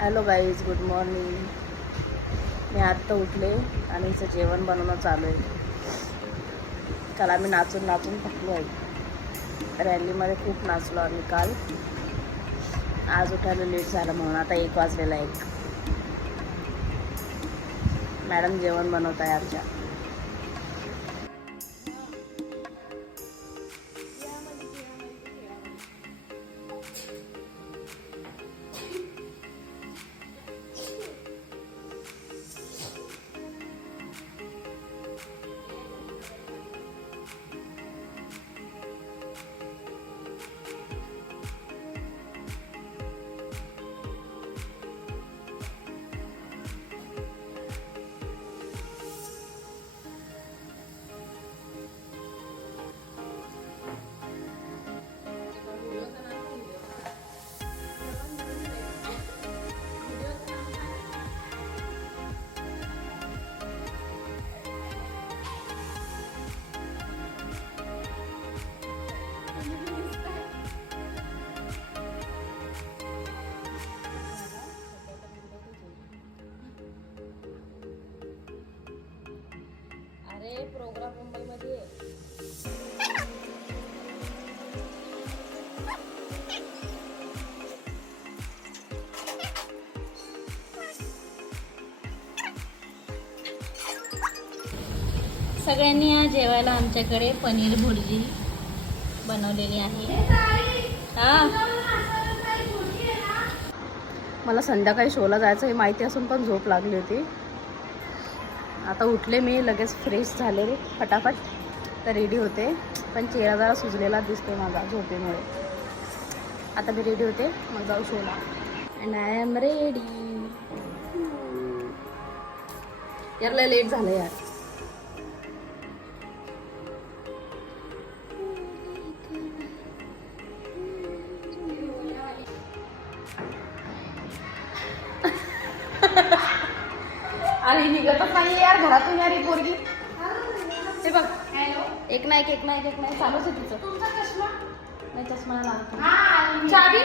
Hello guys, good morning. मी आत्ता उठले आणि हिचं जेवण बनवणं चालू आहे. काल आम्ही नाचून नाचून थकलो आहे. रॅलीमध्ये खूप नाचलो आम्ही काल. आज उठायला लेट झालं म्हणून आता 1 वाजलेला 1. मॅडम जेवण बनवत आहे आमच्या. अरे प्रोग्राम मुंबईमध्ये सगळ्यांनी आज जेवायला आमच्याकडे पनीर भुर्जी बनवलेली आहे. मला संध्याकाळी शोला जायचं हे माहिती असून पण झोप लागली होती. आता उठले मी, लगेच फ्रेश झाले फटाफट तर रेडी होते. पण चेहरा जरा सुजलेला दिसतोय माझा झोपेमुळे. आता मी रेडी होते, मग जाऊ शोला. And I am ready. यार लय लेट झालं यार. अरे निघतच नाही यार घरातून यार ही पोरगी. हे बघ, एक ना एक चालूच आहे तिचं. नाही चष्मा लागतो. चावी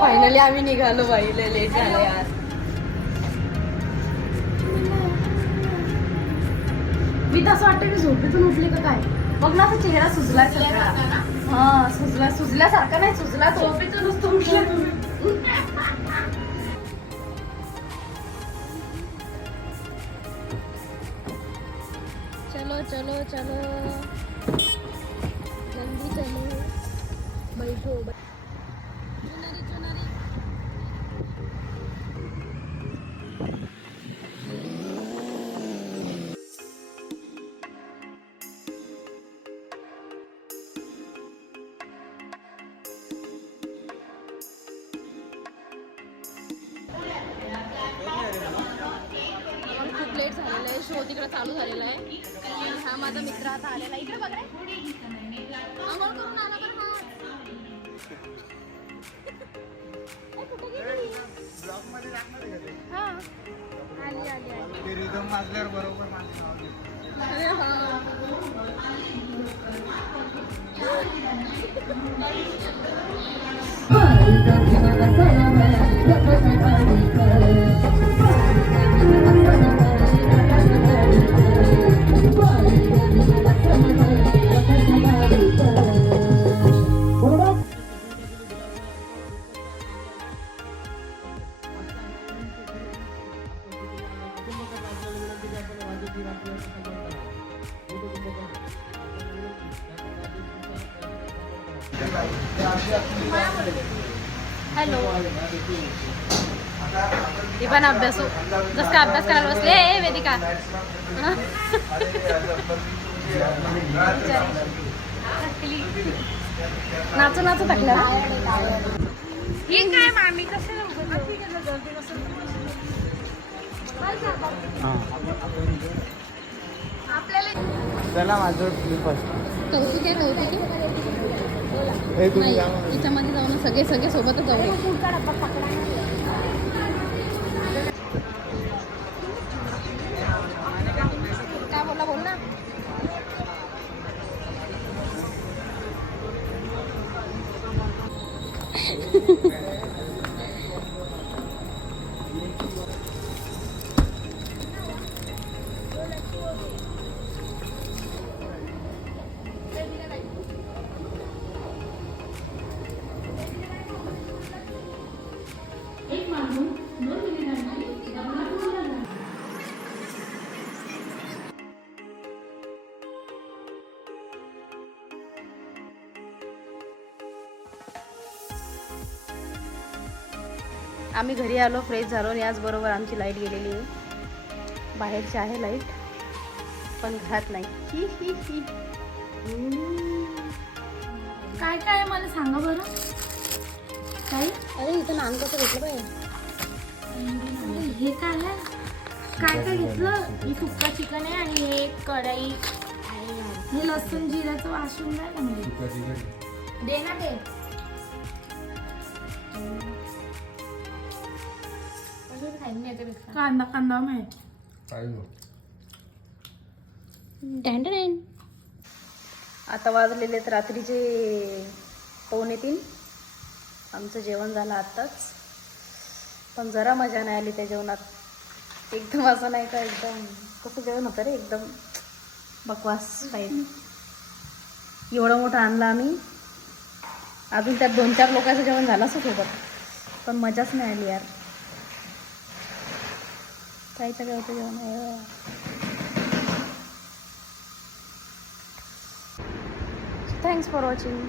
फायनली आम्ही निघालो बाई. लय लेट झालं यार. मी तसं वाटतं मी झोपेतून उठले का काय. बघ ना, असं चेहरा सुजलाय सगळा. हा सुजल्यासारखा नाही, सुजला झोपेतूनच उठले तुम्ही. चलो चलो चलो जल्दी चलो. बैठो चुनरी चुनरी. खूप लेट झालेला आहे. शो तिकडे चालू झालेला आहे. हा माझा मित्र आता आलेला. इकडे बघ रे. आंघोळ करून आला बरं. हा आली आली आली. रिदम वाजल्यावर बरोबर माझं नाव घेतलं. अरे हा. हॅलो. ती पण अभ्यासू. जस का अभ्यास करायला बसले. वेदिका नाचू नाचू थकल्या. हे काय मामी कसं चला माझं फर्स्ट. कौतिक आहे कौतिक आहे. हे तुम्ही नाही तिच्यामध्ये जाऊ ना, सगळे सोबतच जाऊ. काय बोल ना. आम्ही घरी आलो, फ्रेश झालो आणि याचबरोबर आमची लाईट गेलेली आहे. बाहेरची आहे लाईट पण घरात नाही. ही ही ही. काय काय मला सांगा बरं. काय अरे इथं नान कसं घेतलं पाहिजे. हे काय आहे? काय काय घेतलं? ही सुक्का चिकन आहे आणि हे कढई. हे लसूण जिऱ्याचं वासून राहिलं म्हणजे. दे ना ते. कांदा कांदा माहिती. आता वाजलेले आहेत रात्रीचे 2:45. आमचं जेवण झालं आत्ताच, पण जरा मजा नाही आली त्या जेवणात. एकदम असं नाही का, एकदम कसं जेवण होतं रे, एकदम बकवास टाईप. एवढं मोठं आणलं आम्ही, अजून त्यात 2-4 लोकांचं जेवण झालं असं सोबत, पण मजाच नाही आली यार. काहीचं काय होतं जेवण. Thanks for watching.